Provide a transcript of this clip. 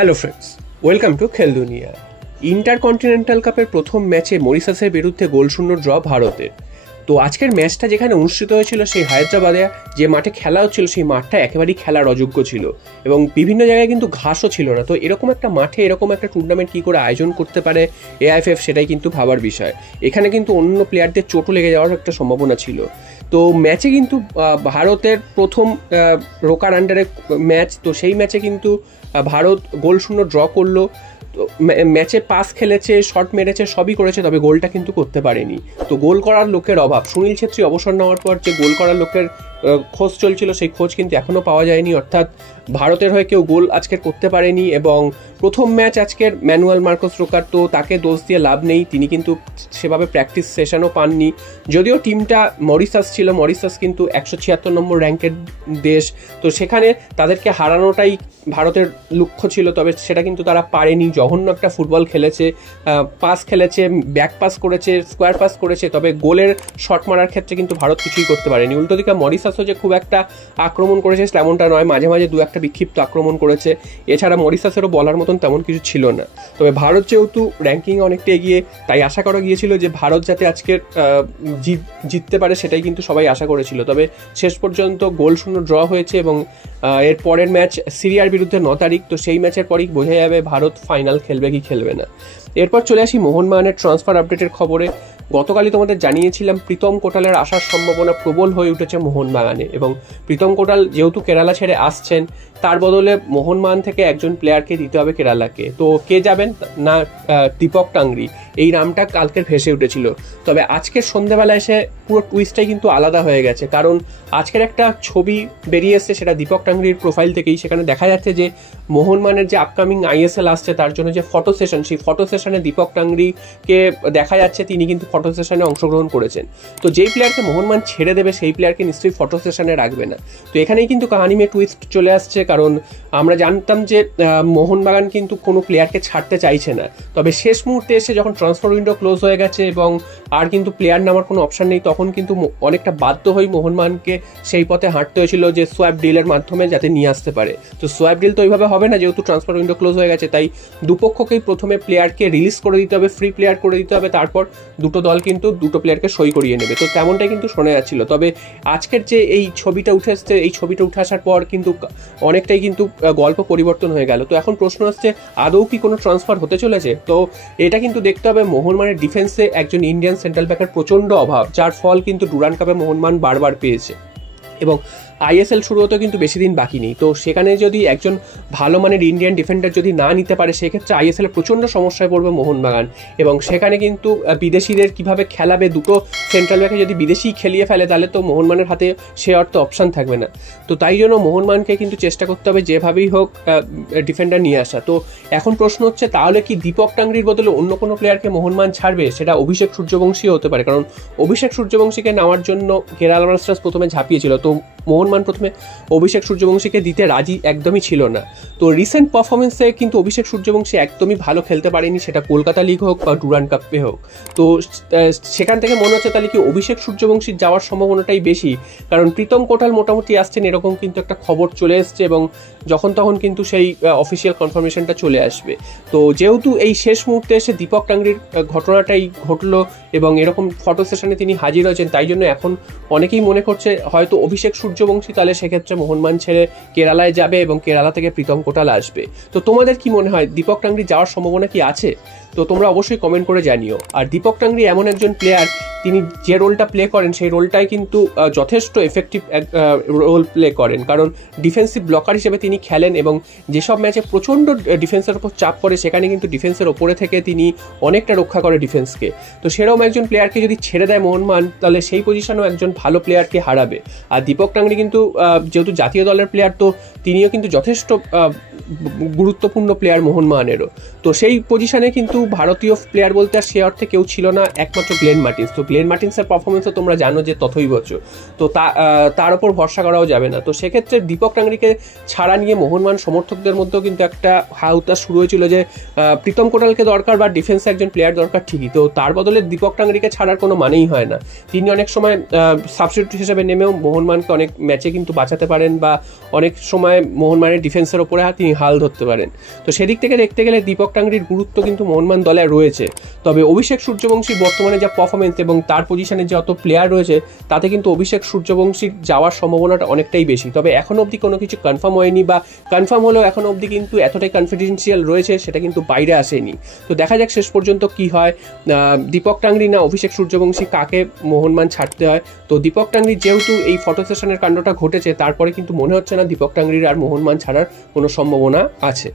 Hello friends, welcome to খেল দুনিয়া। Intercontinental কাপের প্রথম ম্যাচে মরিশাসের বিরুদ্ধে গোলশূন্য ড্র ভারতের। তো আজকের ম্যাচটা যেখানে অনুষ্ঠিত হয়েছিল সেই হায়দ্রাবাদে যে মাঠে খেলা হচ্ছিল সেই মাঠটা একেবারেই খেলার অযোগ্য ছিল এবং বিভিন্ন জায়গায় কিন্তু ঘাসও ছিল না। তো এরকম একটা মাঠে এরকম একটা টুর্নামেন্ট কী করে আয়োজন করতে পারে এআইএফএফ, সেটাই কিন্তু ভাবার বিষয়। এখানে কিন্তু অন্য প্লেয়ারদের চোটও লেগে যাওয়ার একটা সম্ভাবনা ছিল। তো ম্যাচে কিন্তু ভারতের প্রথম রোকার আন্ডারে ম্যাচ, তো সেই ম্যাচে কিন্তু ভারত গোলশূন্য ড্র করলো। তো ম্যাচে পাস খেলেছে, শট মেরেছে, সবই করেছে, তবে গোলটা কিন্তু করতে পারেনি। তো গোল করার লোকের অভাব। সুনীল ছেত্রী অবসর নেওয়ার পর যে গোল করার লোকের খোঁজ চলছিল সেই খোঁজ কিন্তু এখনও পাওয়া যায়নি, অর্থাৎ ভারতের হয়ে কেউ গোল আজকে করতে পারেনি। এবং প্রথম ম্যাচ আজকের ম্যানুয়াল মার্কোস রোকার, তো তাকে দোষ দিয়ে লাভ নেই, তিনি কিন্তু সেভাবে প্র্যাকটিস সেশনও পাননি। যদিও টিমটা মরিশাস ছিল, মরিশাস কিন্তু 176 নম্বর র্যাঙ্কের দেশ, তো সেখানে তাদেরকে হারানোটাই ভারতের লক্ষ্য ছিল, তবে সেটা কিন্তু তারা পারেনি। জঘন্য একটা ফুটবল খেলেছে, পাস খেলেছে, ব্যাক পাস করেছে, স্কোয়ার পাস করেছে, তবে গোলের শট মারার ক্ষেত্রে কিন্তু ভারত কিছুই করতে পারেনি। উল্টো দিকে মরিশাসও যে খুব একটা আক্রমণ করেছে তেমনটা নয়, মাঝে মাঝে দু একটা বিক্ষিপ্ত আক্রমণ করেছে। এছাড়া মরিশাসেরও বলার মতন তেমন কিছু ছিল না। তবে ভারত যেহেতু র্যাঙ্কিং অনেকটা এগিয়ে, তাই আশা করা গিয়েছিল যে ভারত যাতে আজকে জিততে পারে, সেটাই কিন্তু সবাই আশা করেছিল। তবে শেষ পর্যন্ত গোলশূন্য ড্র হয়েছে এবং এর পরের ম্যাচ সিরিয়ার বিরুদ্ধে 9 তারিখ, তো সেই ম্যাচের পরই বোঝা যাবে ভারত ফাইনাল খেলবে কি খেলবে না। এরপর চলে আসি মোহনবাগানের ট্রান্সফার আপডেটের খবরে। গতকালই তোমাদের জানিয়েছিলাম প্রীতম কোটালের আসার সম্ভাবনা প্রবল হয়ে উঠেছে মোহনবাগানে, এবং প্রীতম কোটাল যেহেতু কেরালা ছেড়ে আসছেন, তার বদলে মোহনবাগান থেকে একজন প্লেয়ারকে দিতে হবে কেরালাকে। তো কে যাবেন না, দীপক টাংরি, এই নামটা কালকে ভেসে উঠেছিল। তবে আজকের সন্ধ্যেবেলা এসে পুরো টুইস্টটাই কিন্তু আলাদা হয়ে গেছে, কারণ আজকের একটা ছবি বেরিয়ে এসছে, সেটা দীপক টাংরির প্রোফাইল থেকেই। সেখানে দেখা যাচ্ছে যে মোহনবাগানের যে আপকামিং আইএসএল আসছে তার জন্য যে ফটো সেশন, সেই ফটো সেশনে দীপক টাংরিকে দেখা যাচ্ছে, তিনি কিন্তু ফটো সেশনে অংশগ্রহণ করেছেন। তো যেই প্লেয়ারকে মোহনবাগান ছেড়ে দেবে সেই প্লেয়ারকে নিশ্চয়ই ফটো সেশনে রাখবে না। তো এখানেই কিন্তু কাহানি মে টুইস্ট চলে আসছে, কারণ আমরা জানতাম যে মোহনবাগান কিন্তু কোনো প্লেয়ারকে ছাড়তে চাইছে না। তবে শেষ মুহূর্তে এসে যখন ট্রান্সফার উইন্ডো ক্লোজ হয়ে গেছে এবং আর কিন্তু প্লেয়ার নামার কোনো অপশন নেই, তখন কিন্তু অনেকটা বাধ্য হয়ে মোহনবাগানকে সেই পথে হাঁটতে হয়েছিল যে সোয়াপ ডিলের মাধ্যমে যাতে নিয়ে আসতে পারে। তো সোয়াপ ডিল তো ওইভাবে হবে না, যেহেতু ট্রান্সফার উইন্ডো ক্লোজ হয়ে গেছে, তাই দুপক্ষকেই প্রথমে প্লেয়ারকে রিলিজ করে দিতে হবে, ফ্রি প্লেয়ার করে দিতে হবে, তারপর দুটো দল কিন্তু দুটো প্লেয়ারকে সই করিয়ে নেবে। তো তেমনটাই কিন্তু শোনা যাচ্ছিল। তবে আজকের যে এই ছবিটা উঠে আসছে, এই ছবিটা উঠে আসার পর কিন্তু অনেকটাই কিন্তু গল্প পরিবর্তন হয়ে গেল। তো এখন প্রশ্ন আসছে, আদৌ কি কোনো ট্রান্সফার হতে চলেছে? তো এটা কিন্তু দেখতে হবে। মোহনবাগানের ডিফেন্সে একজন ইন্ডিয়ান সেন্ট্রাল ব্যাকের প্রচণ্ড অভাব, যার ফল কিন্তু ডুরান্ড কাপে মোহনবাগান বারবার পেয়েছে, এবং আইএসএল শুরু হতে কিন্তু বেশি দিন বাকি নেই। তো সেখানে যদি একজন ভালো মানের ইন্ডিয়ান ডিফেন্ডার যদি না নিতে পারে, সেক্ষেত্রে আইএসএল এর প্রচণ্ড সমস্যায় পড়বে মোহনবাগান। এবং সেখানে কিন্তু বিদেশিদের কিভাবে খেলাবে, দুটো সেন্ট্রাল ব্যাকে যদি বিদেশি খেলিয়ে ফেলে, তাহলে তো মোহনবাগানের হাতে সে অর্থ অপশান থাকবে না। তো তাই জন্য মোহনবাগানকে কিন্তু চেষ্টা করতে হবে যেভাবেই হোক ডিফেন্ডার নিয়ে আসা। তো এখন প্রশ্ন হচ্ছে, তাহলে কি দীপক টাংরির বদলে অন্য কোনো প্লেয়ারকে মোহনবাগান ছাড়বে? সেটা অভিষেক সূর্যবংশীও হতে পারে, কারণ অভিষেক সূর্যবংশীকে নেওয়ার জন্য কেরালা ব্লাস্টার্স প্রথমে ঝাঁপিয়েছিল। তো মোহনবাগান প্রথমে অভিষেক সূর্যবংশীকে দিতে রাজি একদমই ছিল না। তো রিসেন্ট পারফরমেন্সে কিন্তু অভিষেক সূর্যবংশী একদমই ভালো খেলতে পারেনি, সেটা কলকাতা লিগ হোক বা ডুরান্ড কাপে হোক। তো সেখান থেকে মনে হচ্ছে তাহলে কি অভিষেক সূর্যবংশীর যাওয়ার সম্ভাবনাটাই বেশি, কারণ প্রীতম কোটাল মোটামুটি আসছেন এরকম কিন্তু একটা খবর চলে এসছে, এবং যখন তখন কিন্তু সেই অফিসিয়াল কনফার্মেশনটা চলে আসবে। তো যেহেতু এই শেষ মুহূর্তে এসে দীপক টাংরির ঘটনাটাই ঘটলো এবং এরকম ফটো সেশনে তিনি হাজির হয়েছেন, তাই জন্য এখন অনেকেই মনে করছে হয়তো অভিষেক সূর্যবংশী তাহলে সেক্ষেত্রে মোহনবাগান ছেড়ে কেরালায় যাবে এবং কেরালা থেকে প্রীতম কোটাল আসবে। তো তোমাদের কি মনে হয়, দীপক টাংরি যাওয়ার সম্ভাবনা কি আছে? তো তোমরা অবশ্যই কমেন্ট করে জানিও। আর দীপক টাংরি এমন একজন প্লেয়ার, তিনি যে রোলটা প্লে করেন সেই রোলটাই কিন্তু যথেষ্ট এফেক্টিভ রোল প্লে করেন, কারণ ডিফেন্সিভ ব্লকার হিসেবে তিনি খেলেন, এবং যেসব ম্যাচে প্রচণ্ড ডিফেন্সের উপর চাপ পড়ে সেখানে কিন্তু ডিফেন্সের ওপরে থেকে তিনি অনেকটা রক্ষা করে ডিফেন্সকে। তো সেরকম একজন প্লেয়ারকে যদি ছেড়ে দেয় মোহনবাগান, তাহলে সেই পজিশনেও একজন ভালো প্লেয়ারকে হারাবে। আর দীপক টাংরি কিন্তু যেহেতু জাতীয় দলের প্লেয়ার, তো তিনিও কিন্তু যথেষ্ট গুরুত্বপূর্ণ প্লেয়ার মোহনবাগানেরও। তো সেই পজিশনে কিন্তু ভারতীয় প্লেয়ার বলতে আর সে অর্থে কেউ ছিল না, একমাত্র গ্লেন মার্টিন্স। তো গ্লেন মার্টিন্সের পারফরমেন্সও তোমরা জানো যে তথই বছর, তো তার ওপর ভরসা করাও যাবে না। তো সেক্ষেত্রে দীপক টাংরিকে ছাড়া নিয়ে মোহনবাগান সমর্থকদের মধ্যেও কিন্তু একটা হাউতাস শুরু হয়েছিল যে প্রীতম কোটালকে দরকার বা ডিফেন্সে একজন প্লেয়ার দরকার ঠিকই, তো তার বদলে দীপক টাংরিকে ছাড়ার কোনো মানেই হয় না। তিনি অনেক সময় সাবস্টিটিউট হিসেবে নেমেও মোহনবাগানকে অনেক ম্যাচে কিন্তু বাঁচাতে পারেন বা অনেক সময় মোহনবাগানের ডিফেন্সের ওপরে তিনি হাল ধরতে পারেন। তো সেদিক থেকে দেখতে গেলে দীপক টাংরির গুরুত্ব কিন্তু মোহনবাগান দলে রয়েছে। তবে অভিষেক সূর্যবংশীর বর্তমানে যা পারফরমেন্স এবং তার পজিশনে যত প্লেয়ার রয়েছে তাতে কিন্তু অভিষেক সূর্যবংশীর যাওয়ার সম্ভাবনাটা অনেকটাই বেশি। তবে এখনও অবধি কোনো কিছু কনফার্ম হয়নি, বা কনফার্ম হলেও এখনও অবধি কিন্তু এতটাই কনফিডেন্সিয়াল রয়েছে সেটা কিন্তু বাইরে আসেনি। তো দেখা যাক শেষ পর্যন্ত কি হয়, দীপক টাংরি না অভিষেক সূর্যবংশী কাকে মোহনবাগান ছাড়তে হয়। তো দীপক টাংরি যেহেতু এই ফটো সেশনের কাণ্ডটা ঘটেছে, তারপরে কিন্তু মনে হচ্ছে না দীপক টাংরির আর মোহনবাগান ছাড়ার কোনো সম্ভাবনা আছে।